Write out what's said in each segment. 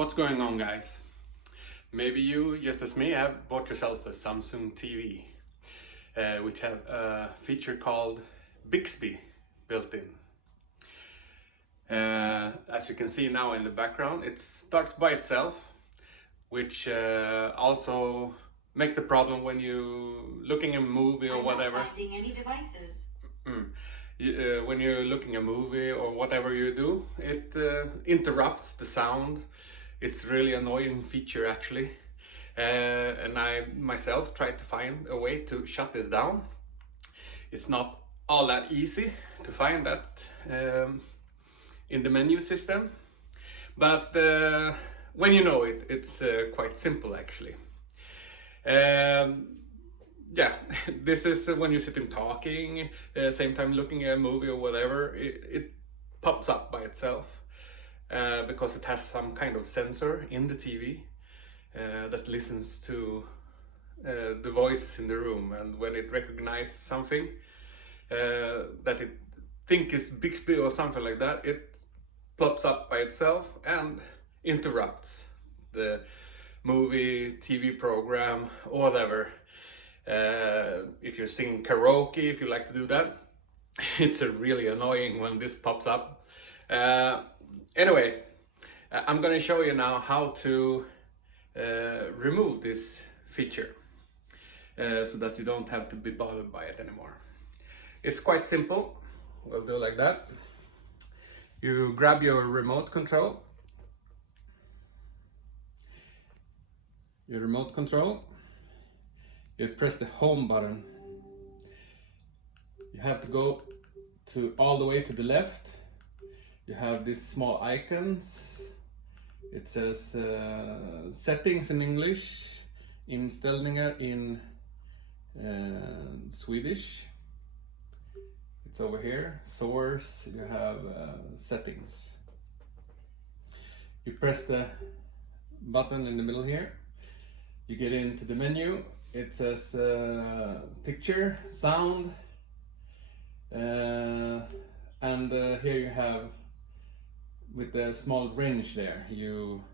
What's going on, guys? Maybe you, just as me, have bought yourself a Samsung TV, which have a feature called Bixby built in. As you can see now in the background, it starts by itself, which also makes the problem when you looking a movie or whatever. Not finding any devices. When you're looking a movie or whatever you do, it interrupts the sound. It's really annoying feature actually. And I myself tried to find a way to shut this down. It's not all that easy to find that in the menu system, but when you know it, it's quite simple actually. Yeah, this is when you're sitting talking, same time looking at a movie or whatever, it pops up by itself because it has some kind of sensor in the TV that listens to the voices in the room, and when it recognizes something that it think is Bixby or something like that, it pops up by itself and interrupts the movie, TV program, or whatever. If you're singing karaoke, if you like to do that, it's really annoying when this pops up. Anyways, I'm gonna show you now how to remove this feature so that you don't have to be bothered by it anymore. It's quite simple. We'll do like that. You grab your remote control. You press the home button. You have to go to all the way to the left. You have these small icons. It says settings in English, inställningar in Swedish. It's over here. Source, you have settings. You press the button in the middle here. You get into the menu. It says picture, sound, and here you have with the small wrench there, you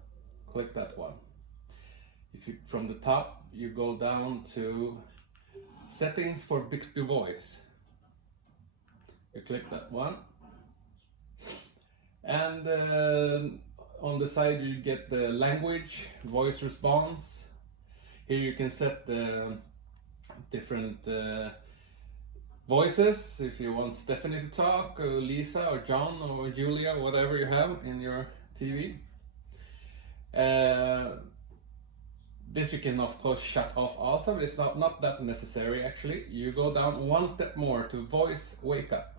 click that one. If you from the top, you go down to settings for Bixby voice. You click that one, and on the side you get the language, voice response. Here you can set the different voices, if you want Stephanie to talk, or Lisa, or John, or Julia, whatever you have in your TV. This you can of course shut off also, but it's not that necessary actually. You go down one step more to voice wake up.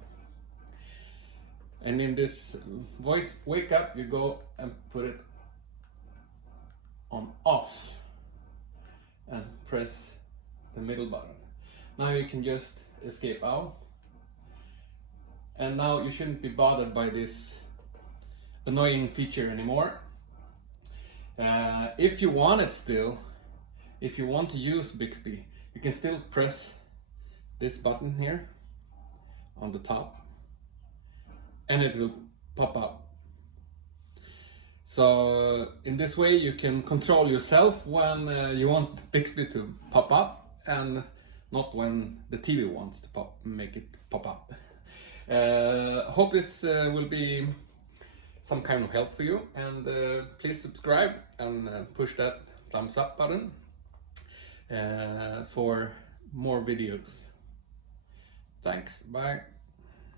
And in this voice wake up, you go and put it on off and press the middle button. Now you can just escape out, and now you shouldn't be bothered by this annoying feature anymore. If you want it still, if you want to use Bixby, you can still press this button here on the top and it will pop up. So in this way you can control yourself when you want Bixby to pop up, and not when the TV wants to make it pop up. Hope this will be some kind of help for you, and please subscribe and push that thumbs up button for more videos. Thanks, bye.